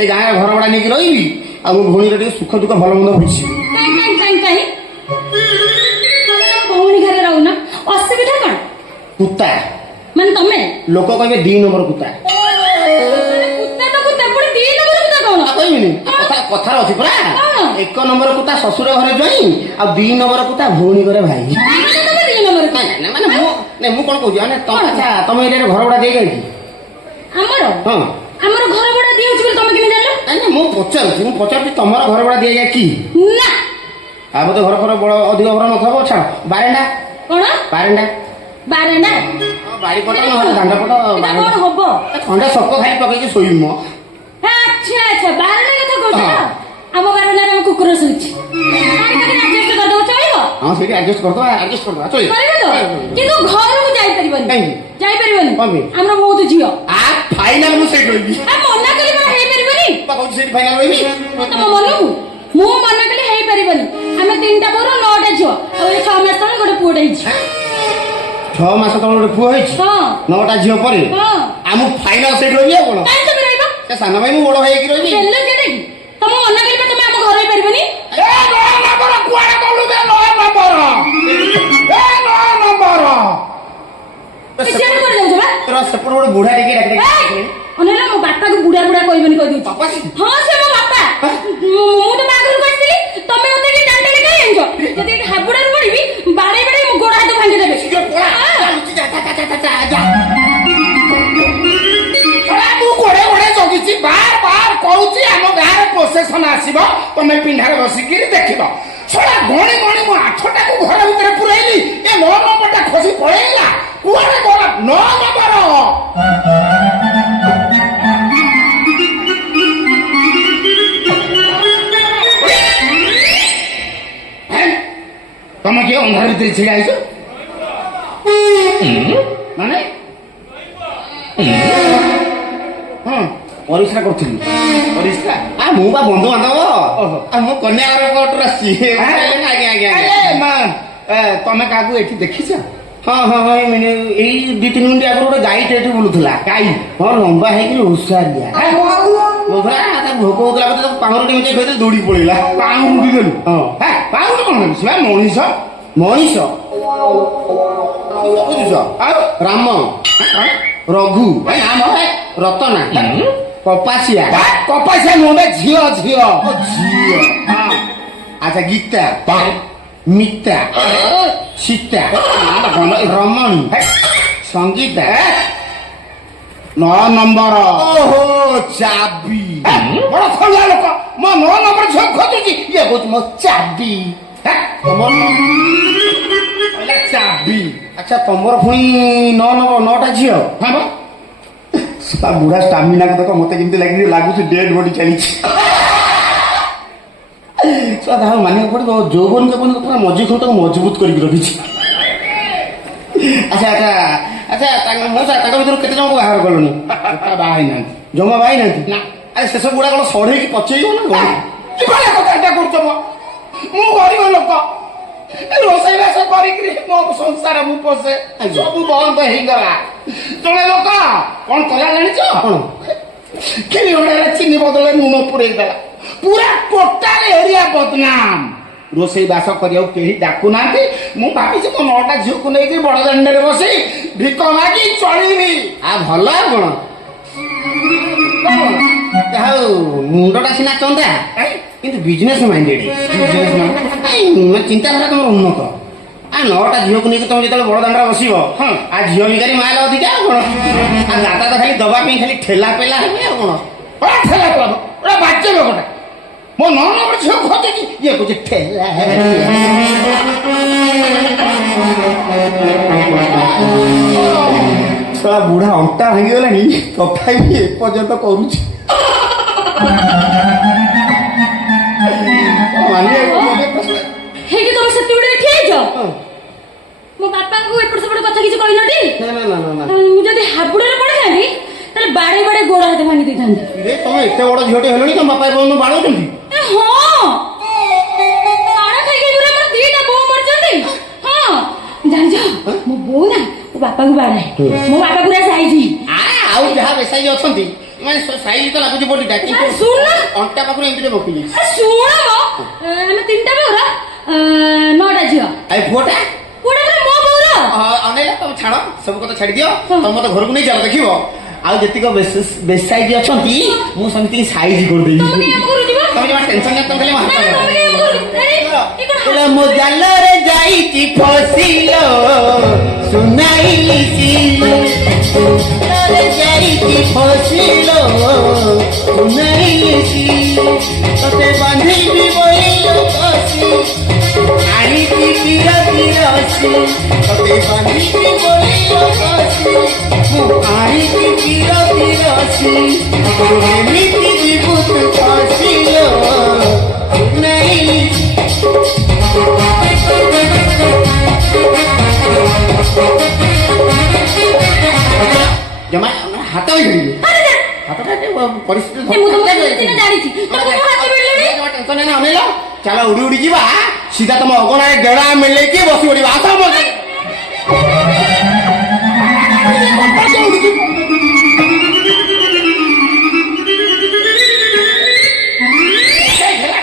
এই ଗାଁରେ ଘର ଭଡ଼ା ନେଇକି ରହିବି ଆଉ ମୋ ଭଉଣୀର ଟିକେ ସୁଖ ଦୁଃଖ ଭଲ ମନ୍ଦ ବୁଝିବି। ଭଉଣୀ ଘରେ ରହୁନ, ଅସୁବିଧା କଣ? କୁତା ମାନେ ତମେ ଲୋକ କହିବେ 2 ନମ୍ବର କୁତା। କୁତା ତ କୁତା, ପୁଣି 2 ନମ୍ବର କୁତା କଣ? କହିବିନି କଥାରେ ଅଛି ପରା, 1 ନମ୍ବର କୁତା ଶ୍ୱଶୁର ଘରେ ଜ୍ୱାଇଁ ଆଉ 2 ନମ୍ବର କୁତା ଭଉଣୀ ଘରେ ଭାଇ। ମାନେ ମୁଁ କଣ କହୁଛି ମାନେ ତମେ ଏରିଆରେ ଘର ଭଡ଼ା ଦେଇଯାଇଛି? ଆମର ହଁ ଆମର ଘର ଭଡ଼ା ଦିଆଉଛି ବୋଲି ତମେ କେମିତି ଜାଣିଲ? ମୁଁ ପଚାରୁଛି ତମର ଘର ଭଡ଼ା ଦିଆଯାଏ କି? ନା। ଆଉ ବୋଧେ ଘର ଫର ବଡ ଅଧିକ ଘର ନଥିବ। ଛାଡ଼, ବାରେଣ୍ଡା କଣ? ବାରେଣ୍ଡା ବାଡି ପଟ ନହେଲେ ଦାଣ୍ଡ ପଟ କଣ ହବ? ଖଣ୍ଡେ ସକ ଖାଲି ପକେଇକି ଶୋଇବି ମ। ଆଚ୍ଛା ଆଚ୍ଛା, ବାରେଣ୍ଡା କଥା କହୁଛ? ଆମ ବାରେଣ୍ଡାରେ ଆମ କୁକୁର ଶୋଇଛି, ଆଡଜଷ୍ଟ କରିଦବ, ଚଳିବ? ହଁ ସେଇଠି ଆଡଜଷ୍ଟ କରିଦବା ଚଳିବ। କିନ୍ତୁ ଘରକୁ ଯାଇପାରିବନି। କାହିଁକି ଯାଇପାରିବନି? ଆମର ବହୁତ ଝିଅ। ଫାଇନାଲ ମୁଁ ସେଇଠି ରହିବି। ମନା କଲି କଣ ହେଇପାରିବନି? କହୁଛି ସେଇଠି ଫାଇନାଲ ରହିବି। ତମ ମନକୁ ମୁଁ ମନା କଲି ହେଇପାରିବନି। ଆମେ 3ଟା ବୋର 9ଟା ଝିଅ, ଆଉ ଏ 6 ମାସ ତଳେ ଗୋଟେ ପୁଅଟେ ହେଇଛି। 6 ମାସ ତଳେ ଗୋଟେ ପୁଅ ହେଇଛି? 9ଟା ଝିଅ ପରେ ମୁଁ ଫାଇନାଲ ସେଇଠି ରହିବି। ଆଉ କଣ ସେ ସାନ ଭାଇ ମୁଁ ବଡ ଭାଇ ହେଇକି ରହିବି। ତମ ମନା କଲି ତମେ ଆମ ଘର ହେଇପାରିବନି। ସେପଟେ ଗୋଟେ ବୁଢା ଟିକେ ଅନେଇଲା, ମୋ ବାପାକୁ ବୁଢା ବୁଢା କହିବନି କହିଦଉଛି। ହଁ ସେ ମୋ ବାପା। ମୁଁ ତ ବାହାଘରକୁ ଆସିଥିଲି, ତମେ ମତେ ଟିକେ ଟାଣି ଟାଣି କାହିଁ ଆଣିଛ? ଯଦି ଏଠି ହାବୁଡାରୁ ପଡିବି, ବାଡେଇ ବାଡେଇ ମୋ ଗୋଡ ହାତ ଭାଙ୍ଗିଦେବେ। ମୁଁ ଗୋଡେ ଗୋଡେ ଜଗିଛି, ବାର କହୁଛି ଆମ ଗାଁରେ ପ୍ରୋସେସନ ଆସିବ, ତମେ ପିଣ୍ଡାରେ ବସିକିରି ଦେଖିବ। ସେଟା ଗଣି ଗଣି ମୁଁ 8ଟାକୁ ଘର ଭିତରେ ପୁରେଇଲି, ଏ 9 ନମ୍ବରଟା ଖସି ପଳେଇଲା। କୁଆଡେ ଗଲା 9 ନମ୍ବର? ତମେ କିଏ ଅନ୍ଧାର ଭିତରେ ଛିଡା ହେଇଛ? ମାନେ ପରିସ୍ରା କରୁଥିଲି। ପରିସ୍ରା? ମୁଁ ବା ବନ୍ଧୁବାନ୍ଧବ, ମୁଁ କନ୍ୟା ଘର କୋର୍ଟରୁ ଆସିଛି। ତମେ କାହାକୁ ଏଠି ଦେଖିଛ? ହଁ ଏଇ 2-3 ମିନିଟ୍ ଆଗରୁ ଗୋଟେ ଗାଈଟେ ଏଠି ବୁଲୁଥିଲା। ଗାଈ? ହଁ, ଲମ୍ବା ହେଇକି ଓସାରିଆ। ଭୋକ ହଉଥିଲା ବୋଧେ, ତାକୁ ପାଉଁରୁଟି ମିଶେଇ ଖାଇଦେଲି, ଦୌଡ଼ିକି ପଳେଇଲା। ପାଉଁରୁଟି ଦେଲୁ? ହଁ। ପାଉଁରୁଟି କଣ ଦେବି? ସେ ମଣିଷ। ବୁଝୁଛ? ଆଉ ରାମ, ରଘୁ, ରତନା, କପାସିଆ ନୁହଁ, ଝିଅ। ଆଚ୍ଛା, ଗୀତା, ମିତା, ସୀତା, ରମଣୀ, ସଙ୍ଗୀତା। 9 ନମ୍ବର। ଓହୋ, ଚାବି। ବଡ ଖଣ୍ଡିଆ ଲୋକ, ମୋ 9 ନମ୍ବର ଝିଅ ଖୋଜୁଛି। ଇଏ କହୁଛି ମୋ ଚାବି। ଚାବି? ଆଚ୍ଛା, ତମର ପୁଣି 9 ନମ୍ବର 9ଟା ଝିଅ? ବୁଢା ଷ୍ଟାମିନା ଦେଖ, ମତେ କେମିତି ଲାଗୁଛି ଡେଡ୍ ବଡି ଚାଲିଛି। ତାହା ମାନିବାକୁ ପଡିବ, ଯୌବନ ପୁରା ମଝି ଖଣ୍ଡକୁ ମଜବୁତ କରିକି ରଖିଛି। ଆଚ୍ଛା ମୁଁ ତାଙ୍କ ଭିତରୁ କେତେ ଜଣଙ୍କୁ ବାହାର କଲୁଣି? ବାହା ହେଇନାହାନ୍ତି? ଜମା ବାହା ହେଇନାହାନ୍ତି? ନା। ଆରେ ସେସବୁ ଗୁଡା କଣ ସଢେଇକି ପଚେଇବ ନା କଣ? କଥାଟା କରୁଛ? ମୁଁ ଗରିବ ଲୋକ, ରୋଷେଇବାସ କରିକିରି ମୋ ସଂସାର ମୁଁ ପୋଷେ, ସବୁ ବନ୍ଦ ହେଇଗଲା। ଜଣେ ଲୋକ କଣ କଲା ଜାଣିଛ? କଣ? କ୍ଷୀରି ଗୁଡାରେ ଚିନି ବଦଳରେ ଲୁଣ ପୁରେଇ ଦେଲା, ପୁରା ଟୋଟାଲ ଏରିଆ ବଦନାମ। ରୋଷେଇ ବାସ କରିବାକୁ କେହି ଡାକୁନାହାନ୍ତି। ମୁଁ ଭାବିଛି ମୋ 9ଟା ଝିଅକୁ ନେଇକି ବଡ ଦାଣ୍ଡରେ ବସି ଭିକ ମାଗି ଚଳିବି। ଭଲ ଆଉ କଣ? ମୁଣ୍ଡଟା ସିନା ଚନ୍ଦା, କିନ୍ତୁ ବିଜନେସ ମାଇଣ୍ଡେଡ। ଚିନ୍ତାଧାରା ତମର ଉନ୍ନତ। 9ଟା ଝିଅକୁ ନେଇକି ତମେ ଯେତେବେଳେ ବଡ ଦାଣ୍ଡରେ ବସିବ, ଝିଅ ଭିକାରୀ ମାଇଲ ଅଧିକା ଆଉ କଣ? ଦାଦା ତ ଖାଲି ଦବା ପାଇଁ ଖାଲି ଠେଲା ପେଲା ହେବେ ଆଉ କଣ? ଠେଲା ପେଲା ବାଜ୍ୟ ଲୋକଟା ମୋ 9 ନମ୍ବର ଝିଅ ଖୋଜୁଛି। ଇଏ କହୁଛି ଠେଲା। ବୁଢା ଅଣ୍ଟା ଭାଙ୍ଗିଗଲାଣି, ତଥାପି ଏପର୍ଯ୍ୟନ୍ତ କରୁଛି। ହେଇକି ତମେ ସେତେବେଳେ ଠିଆ ହେଇଛ? ମୋ ବାପାଙ୍କୁ ଏପଟ ସେପଟ କଥା କିଛି କହିଲଟି? ମୁଁ ଯଦି ହାବୁଡରେ ପଡିଥାନ୍ତି, ତାହେଲେ ବାଡେ ବାଡେ ଗୋଡ ହାତ ଭାଙ୍ଗି ଦେଇଥାନ୍ତି। ତମେ ଏତେ ବଡ ଝିଅଟେ ହେଲଣି, ତମ ବାପା ଏପର୍ଯ୍ୟନ୍ତ ବାଡଉଛନ୍ତି? ଜାଣିଛ, ମୋ ବୋଉ ନା ମୋ ବାପାକୁ ବାଡାଏ। ମୋ ବାପା ପୁରା ସାଇଜି। ଆଉ ଯାହା ବେସାଇଜି ଅଛନ୍ତି, ମାନେ ସାଇଜ ତ ଲାଗୁଛି ବଡିଟା କିନ୍ତୁ ଆରେ ଶୁଣ ନା। ଅଣ୍ଟା ପାଖରୁ ଏମିତି ବକିଲି ଆରେ ଶୁଣ ମ ଆମେ ତିନିଟା ବେଉରା 9ଟା ଝିଅ ଆଉ ପୁଅଟା ପୁଅଟା ପୁରା ମୋ ବୋଉର ଅନେଇଲା ତମେ ଛାଡ ସବୁ କଥା ଛାଡି ଦିଅ ହଁ। ତମେ ମତେ ଘରକୁ ନେଇ ଚାଲ ଦେଖିବ ଆଉ ଯେତିକ ବେଶ ସାଇଜ ଅଛନ୍ତି ମୁଁ ସେମିତି ସାଇଜ କରିଦେବି ତମେ କେମିତି ଆମ ଘରକୁ ଯିବ? ତମେ ଜମା ଟେନସନ ନିଅ ତମେ ଖାଲି ମୋ ନା, ହାତ ନା, ତମେ କେମିତି ଆମ ଘରକୁ ଯିବ? ଆରେ, ଏ କଣ ଧର। ମୋ ଜାଲରେ ଯାଇଛି ଫସିଲ ସୁନାଇଛି ଜାଲରେ ଯାଇଛି ଫସିଲ ସୁନାଇଛି ତତେ ବାନ୍ଧିବି ବଇଲ କସି ଆଣିକି ବିରତି ରସି ତତେ ବାନ୍ଧିବି ବଇଲ କସି ମୁଁ ଆଣିକି ବିରତି ରସି ଏମିତି ଯିବୁ ତୁ ଫସିଲ ସୁନାଇଛି ଜମା ହାତ ହେଇଯିବି ହାତଟା ପରିସ୍ଥିତି ଏ ମୁଁ ତମକୁ ଦିନ ଜାଣିଛି ତମକୁ ମୋ ହାତ ମିଳିଲାନି ଟେନସନ ନାହିଁ ଅନେଇଲ ଚାଲ ଉଡି ଉଡି ଯିବା ସିଧା ତମ ଅଗଣାରେ ଗେଡା ମିଳେଇକି ବସି ପଡିବା ଆସ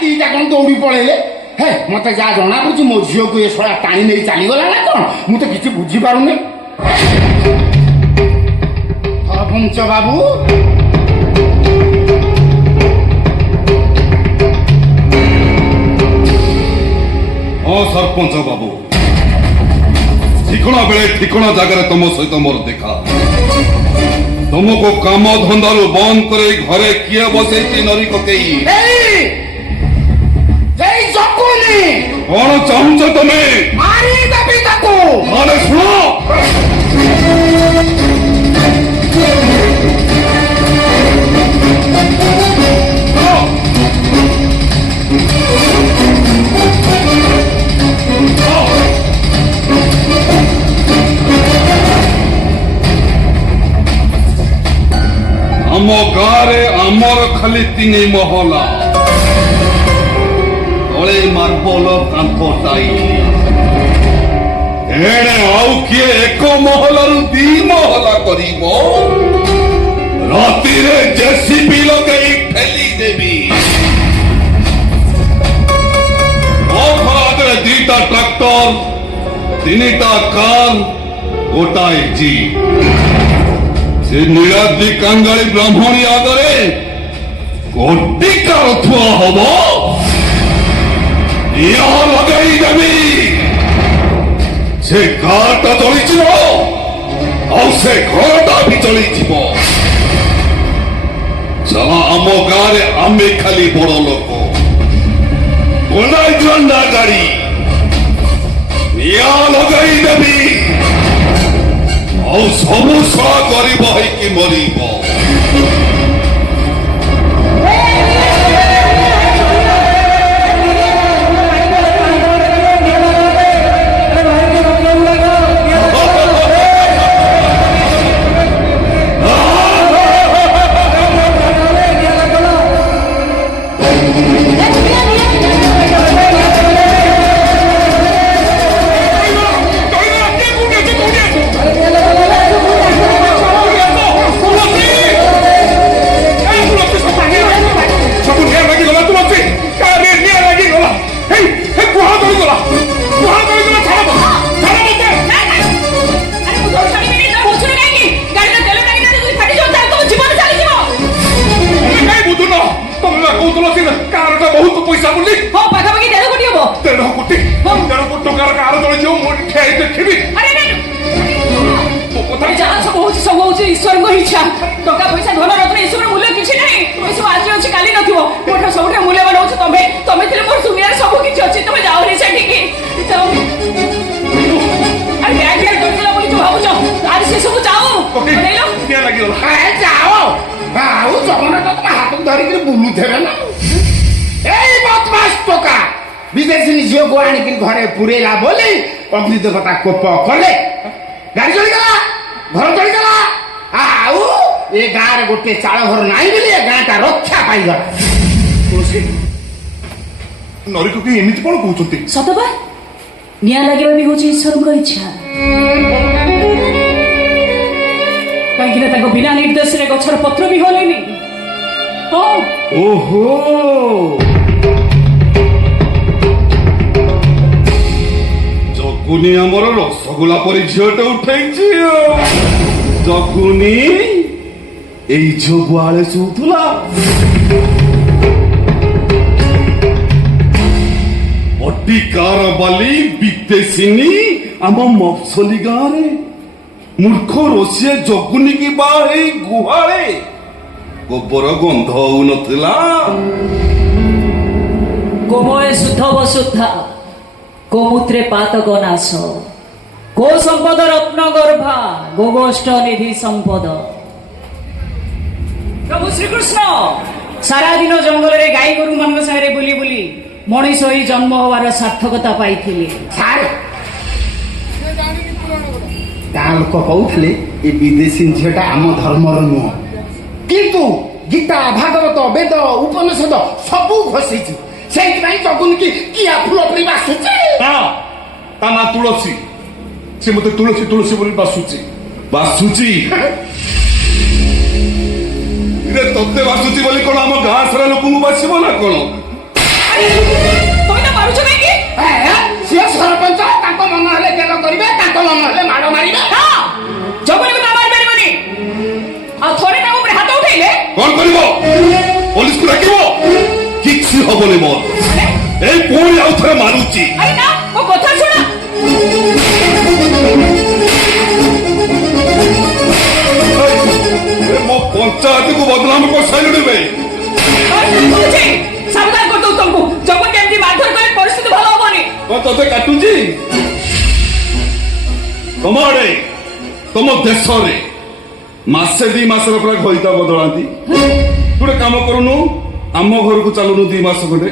ଦିଟା କଣ ଦୌଡି ପଳେଇଲେ ହେ ମତେ ଯାହା ଜଣା ପଡୁଛି ମୋ ଝିଅକୁ ଏ ଶଳା ଟାଣି ନେଇ ଚାଲିଗଲା ନା କଣ ମୁଁ ତ କିଛି ବୁଝିପାରୁନି ସରପଞ୍ଚ ବାବୁ ହଁ ସରପଞ୍ଚ ବାବୁ ଠିକଣା ବେଳେ ଠିକଣା ଜାଗାରେ ତମ ସହିତ ମୋର ଦେଖା ତମକୁ କାମ ଧନ୍ଦାରୁ ବନ୍ଦ କରି ଘରେ କିଏ ବସେଇଛି ନରି କକେଇ କଣ ଚାହୁଁଛ ତମେ ମାରିଦେବି ତାକୁ ମାନେ ଶୁଣ ଆମ ଗାଁରେ ଆମର ଖାଲି 3 ମହଲା ତଳେ ମାର୍ବଲ କାନ୍ଥ ଟାଇଲ ଏଣେ ଆଉ କିଏ 1 ମହଲାରୁ 2 ମହଲା କରିବ ରାତିରେ ଜେସିବି ଲଗେଇ ଠେଲି ଦେବି ଆଗରେ 2ଟା ଟ୍ରାକ୍ଟର 3ଟା କାର ଗୋଟାଏ ଜିପ୍ ସେ ନୀଳାଦ୍ରି କାଙ୍ଗାଳି ବ୍ରାହ୍ମଣୀ ଆଗରେ କୋଟିକାର ଥୁଆ ହବ ନିଆଁ ଲଗାଇ ଦେବି ସେ ଗାଁଟା ଜଳିଯିବ ଆଉ ସେ ଘରଟା ବି ଜଳିଯିବ ଚାଲ ଆମ ଗାଁରେ ଆମେ ଖାଲି ବଡ ଲୋକ ଗୋଟାଏ ଝଣ୍ଡା ଗାଡି ନିଆଁ ଲଗାଇ ଦେବି ଆଉ ସବୁ ସହ ଗରିବ ହେଇକି ମରିବ ବହୁତ ପଇସା ବୋଲି ହଁ ପାଖାପାଖି 1.5 କୋଟି ହବ 1.5 କୋଟି 1.5 କୋଟି ଟଙ୍କାର କାର ଜଳିଯିବ ମୁଁ ଠିଆ ହେଇ ଦେଖିବି ଯାହା ସବୁ ହଉଛି ଈଶ୍ୱରଙ୍କ ଇଚ୍ଛା ଟଙ୍କା ପଇସା ଧନ ରତ୍ନ ଏସବୁର ମୂଲ୍ୟ କିଛି ନାହିଁ ଏସବୁ ଆଜି ଅଛି କାଲି ନଥିବ ମୋଠାରୁ ସବୁଠାରୁ ମୂଲ୍ୟବାନ ହଉଛି ତମେ ଥିଲେ ମୋର ଦୁନିଆରେ ସବୁ କିଛି ଅଛି ତମେ ଯାଓନି ସେଠିକି ଆରେ ବ୍ୟାଗ କରିଦେଲା ବୋଲି ତୁ ଭାବୁଛ ଆରେ ସେ ସବୁ ଯାଉ ନିଆଁ ଲାଗିଗଲା ଯାଅ ଆଉ ଜଗନ୍ନାଥ ତମ ହାତକୁ ଧରିକିରି ବୁଲୁଥିବେ ନା এই বদমাস টোকা বিদেশি ঝিওকে আনিকি ঘরে পুরেলা বলে অগ্নি দেবতা কোপ কলে গাড়ি চলিগলা ঘর চলিগলা আউ এ গাঁরে গোটে চাল ঘর নাই বলে এ গাঁটা রক্ষা পাইগলা ନରିକୁ ଏମିତି କଣ କହୁଛନ୍ତି ସତବା ନିଆଁ ଲାଗିବା ବି ହଉଛି ଈଶ୍ୱରଙ୍କ ଇଚ୍ଛା କାହିଁକି ନା ତାଙ୍କ ବିନା ନିର୍ଦ୍ଦେଶରେ ଗଛର ପତ୍ର ବି ହଲେନି ହଁ ଓହୋ ଜଗୁନି ଆମର ରସଗୋଲା ପରି ଝିଅଟେ ଉଠେଇଛି ଆଉ। ଜଗୁନି ଏଇ ଝିଅ ଗୁଆଳେ ଶୋଉଥିଲା। ଅଟିକାର ବାଲି ବିଦେଶିନୀ ଆମ ମଫସଲି ଗାଁରେ ମୂର୍ଖ ରୋଷିଆ ଜଗୁନି କି ବା ଏଇ ଗୁହାଳେ ଗୋବର ଗନ୍ଧ ହଉନଥିଲା। গোময়ে শুদ্ধ বসুদ্ধা গোমূত্রে পাতক নাশ গো সম্পদ রত্ন গর্ভা গোগোষ্ঠ নিধি সম্পদ। প্রভু শ্রীকৃষ্ণ সারাদিন জঙ্গলের গাই গরু ମାନଙ୍କ ସାଙ୍ଗରେ ବୁଲି ବୁଲି ମଣିଷ ହୋଇ ଜନ୍ମ ହେବାର ସାର୍ଥକତା ପାଇଥିଲେ। ସାର୍ ଗାଁ ଲୋକ କହୁଥିଲେ ଏ ବିଦେଶୀ ଝିଅଟା ଆମ ଧର୍ମର ନୁହଁ, କିନ୍ତୁ ଗୀତା ଭାଗବତ ବେଦ ଉପନିଷଦ ସବୁ ଘୋଷିଛି। ସେଇଥିପାଇଁ ଜଗୁନି କିଆ ଫୁଲ ପରି ବାସୁଛି। ତା ନା ତୁଳସୀ। ସେ ମତେ ତୁଳସୀ ତୁଳସୀ ବୋଲି ବାସୁଛି ବାସୁଛି। ତତେ ବାସୁଛି ବୋଲି କଣ ଆମ ଗାଁ ସାରା ଲୋକଙ୍କୁ ବାସିବ ନା କଣ? তুমি না মারুছ কাହିଁକି? ସିଏ ସରପଞ୍ଚ, ତାଙ୍କ ମନ ହେଲେ ଗେଲ କରିବେ, ତାଙ୍କ ମନ ହେଲେ ମାଡ଼ ମାରିବେ। ଜଗନ୍ନାଥ ତା ମାରିପାରିବନି। ଆଉ ଥରେ ତାଙ୍କ ଉପରେ ହାତ ଉଠେଇଲେ କଣ କରିବ? ପୋଲିସକୁ ଡାକିବ? କିଛି ହବନି ମୋର। ଏଇ ପୁଣି ଆଉ ଥରେ ମାରୁଛି। ଆରେ ନା ମୋ କଥା ଶୁଣ। ମୋ ପଞ୍ଚାୟତକୁ ବଦନାମ କରିସାରିଲୁଣି ବେ। ସାବଧାନ କରିଦଉ ତମକୁ। ଜଗନ୍ ଏମିତି ମାରଧର କଲେ ପରିସ୍ଥିତି ଭଲ ହବନି। ତତେ କାଟୁଛି? ତମ ଆଡେ ତମ ଦେଶରେ ମାସେ 2 ମାସର ପୁରା ଘଇତା ବଦଳାନ୍ତି। ତୁ ଗୋଟେ କାମ କରୁନୁ, ଆମ ଘରକୁ ଚାଲୁନୁ 2 ମାସ ଖଣ୍ଡେ।